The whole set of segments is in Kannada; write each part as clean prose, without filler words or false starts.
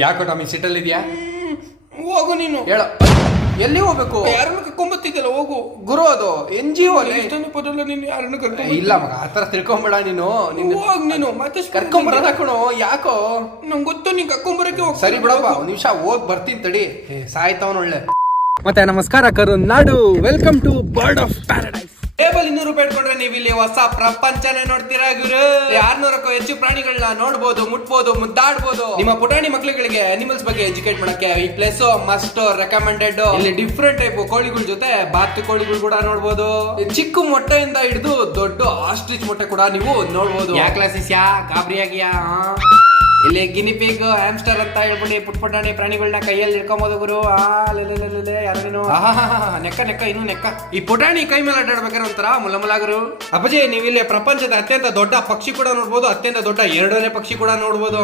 ಯಾಕೋ ಟಾಮಿ ಸಿಟ್ಟಲ್ಲಿ ಇದೆಯಾ? ಹೋಗು ನೀನು. ಹೇಳ, ಎಲ್ಲಿ ಹೋಗ್ಬೇಕು? ಯಾರನ್ನ ಕರ್ಕೊಂಬತ್ತಿದ್ದಲ್ಲ, ಹೋಗು. ಗುರು ಅದು NGO ಇಷ್ಟೊಂದು ಪದಲ್ಲ ನೀನು ಯಾರನ್ನ ಕರ್ಕೊಂಡ್ ಇಲ್ಲ ಮಗ, ಆತರ ತಿಳ್ಕೊಂಬೇಡ ನೀನು. ಹೋಗ್ ನೀನು. ಮತ್ತೆ ಕರ್ಕೊಂಬರಲ್ಲ ಕಣೋ, ಯಾಕೋ? ನಂಗೆ ಗೊತ್ತು ನೀನ್ ಕರ್ಕೊಂಬರಕ್ಕೆ ಹೋಗ್. ಸರಿ ಬಿಡಪ್ಪ, ಒಂದ್ ನಿಮಿಷ ಹೋಗ್ ಬರ್ತೀನಿ ತಡಿ. ಸಾಯ್ತವನ್ ಒಳ್ಳೆ. ಮತ್ತೆ ನಮಸ್ಕಾರ ಕರುನಾಡು, welcome to bird of paradise. Table 200 ರೂಪಾಯಿ ಇಟ್ಕೊಂಡ್ರೆ ನೀವು ಇಲ್ಲಿ ಹೊಸ ಪ್ರಪಂಚನೇ ನೋಡ್ತೀರಾ ಗುರು. 600ಕ್ಕೂ ಹೆಚ್ಚು ಪ್ರಾಣಿಗಳನ್ನ ನೋಡ್ಬೋದು, ಮುಟ್ಬೋದು, ಮುದ್ದಾಡ್ಬೋದು. ನಿಮ್ಮ ಪುಟಾಣಿ ಮಕ್ಳುಗಳಿಗೆ ಅನಿಮಲ್ಸ್ ಬಗ್ಗೆ ಎಜುಕೇಟ್ ಮಾಡಕ್ಕೆ ಈ ಪ್ಲೇಸ್ ಮಸ್ಟ್ ರೆಕಮೆಂಡೆಡ್. ಇಲ್ಲಿ ಡಿಫ್ರೆಂಟ್ ಟೈಪ್ ಕೋಳಿಗಳ ಜೊತೆ ಬಾತು ಕೋಳಿಗಳು ಕೂಡ ನೋಡ್ಬೋದು. ಚಿಕ್ಕ ಮೊಟ್ಟೆಯಿಂದ ಹಿಡಿದು ದೊಡ್ಡ ಆಸ್ಟ್ರಿಚ್ ಮೊಟ್ಟೆ ಕೂಡ ನೀವು ನೋಡ್ಬೋದು. ಯಾ ಕ್ಲಾಸಿಸ್ ಯಾ ಗಾಬರಿ ಆಗಿಯಾ? ಇಲ್ಲಿ ಗಿನಿಪಿಗ್, ಹ್ಯಾಮ್ಸ್ಟರ್ ಅಂತ ಹೇಳ್ಬಿಟ್ಟು ಪುಟ್ಪುಟಾಣಿ ಪ್ರಾಣಿಗಳನ್ನ ಕೈಯಲ್ಲಿ ಇಟ್ಕೊಂಬೋದು ಗುರು. ಯಾರೇನು ನೆಕ್ಕ ಇನ್ನು ನೆಕ್ಕ. ಈ ಪುಟಾಣಿ ಕೈ ಮೇಲೆ ಅಡ್ಡಾಡ್ಬೇಕಾದ್ರೆ ಒಂಥರ ಮುಲಮಲಾಗರು. ಅಪ್ಪಾಜಿ, ನೀವು ಇಲ್ಲಿ ಪ್ರಪಂಚದ ಅತ್ಯಂತ ದೊಡ್ಡ ಪಕ್ಷಿ ಕೂಡ ನೋಡ್ಬೋದು, ಅತ್ಯಂತ ದೊಡ್ಡ 2ನೇ ಪಕ್ಷಿ ಕೂಡ ನೋಡ್ಬೋದು.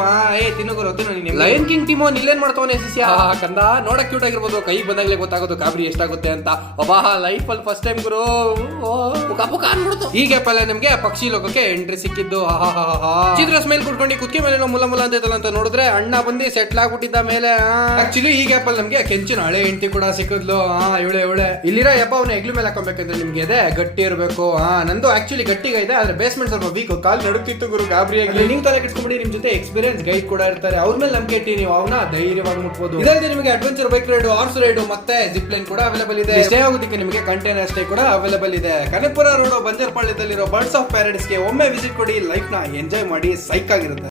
ತಿನ್ನುಗುರು ತಿನ್ನು. ಲಯನ್ ಕಿಂಗ್ ಟಿಮೋನ್ ಇಲ್ಲೇನ್ ಮಾಡ್ತಾವನೆ ಶಿಷ್ಯ? ಕಂದ ನೋಡಕ್ ಕ್ಯೂಟ್ ಆಗಿರ್ಬೋದು, ಕೈ ಬಂದಾಗ್ಲೇ ಗೊತ್ತಾಗೋದು ಗಾಬರಿ ಎಷ್ಟಾಗುತ್ತೆ ಅಂತ. ಒಬ್ಬ ಲೈಫ್ ಅಲ್ಲಿ ಫಸ್ಟ್ ಟೈಮ್ ಗುರು ಹೀಗೆ ಪಲ್ಲ ನಿಮ್ಗೆ ಪಕ್ಷಿ ಲೋಕಕ್ಕೆ ಎಂಟ್ರಿ ಸಿಕ್ಕಿದ್ದು. ಚಿತ್ರ ಸ್ಮೇಲ್ ಕುಟ್ಕೊಂಡು ಕುತ್ಕೆ ಮೇಲೆ ಮುಲ ಅಂತ ನೋಡಿದ್ರೆ ಅಣ್ಣ ಬಂದು ಸೆಟ್ಲ್ ಆಗ್ಬಿಟ್ಟಿದ್ದ ಮೇಲೆ. ಆಕ್ಚುಲಿ ಈ ಗ್ಯಾಪ್ ಅಲ್ಲಿ ನಮ್ಗೆ ಕೆಂಚಿನ ಹಳೆ ಹೆಂಡತಿ ಕೂಡ ಸಿಕ್ಕಿದ್ಲು. ಇವಳೆ ಇಲ್ಲಿರೋ ಯಪ್ಪ ಅವನ ಹೆಗ್ಲು ಮೇಲೆ ಹಾಕೊಬೇಕಂದ್ರೆ ನಿಮ್ಗೆ ಇದೆ ಗಟ್ಟಿ ಇರಬೇಕು. ನಂದು ಆಕ್ಚುಲಿ ಗಟ್ಟಿಗೆ ಇದೆ, ಆದ್ರೆ ಬೇಸ್ಮೆಂಟ್ ಸ್ವಲ್ಪ ವೀಕ್, ಕಾಲ್ ನಡುತ್ತಿತ್ತು ಗುರು ಗಾಬರಿಯಾಗಿ. ನಿಮ್ ತಲೆ ಕಿಟ್ಕೊಂಡ್ಬಿಡಿ, ನಿಮ್ ಜೊತೆ ಎಕ್ಸ್ಪೀರಿಯನ್ಸ್ ಗೈಡ್ ಕೂಡ ಇರ್ತಾರೆ, ಅವ್ರ ಮೇಲೆ ನಂಬಿಕೆ ಇಟ್ಟು ನೀವು ಅವನ ಧೈರ್ಯವಾಗಿ ಮುಟ್ಬೋದು. ಇದರಲ್ಲಿ ನಿಮಗೆ adventure bike ride, horse ride ಮತ್ತೆ ಜಿಪ್ ಲೈನ್ ಕೂಡ ಅವೈಲೇಬಲ್ ಇದೆ. ಸ್ಟೇ ಆಗೋದಕ್ಕೆ ನಿಮಗೆ ಕಂಟೈನರ್ ಸ್ಟೇ ಕೂಡ ಅವೈಲೇಬಲ್ ಇದೆ. ಕನಕಪುರ ರೋಡ್ ಬಂಜರ್ಪಾಳ್ಯದಲ್ಲಿರೋ ಬರ್ಡ್ಸ್ ಆಫ್ ಪ್ಯಾರಡೈಸ್ಗೆ ಒಮ್ಮೆ ವಿಸಿಟ್ ಕೊಡಿ, ಲೈಫ್ ನ ಎಂಜಾಯ್ ಮಾಡಿ, ಸೈಕ್ ಆಗಿರುತ್ತೆ.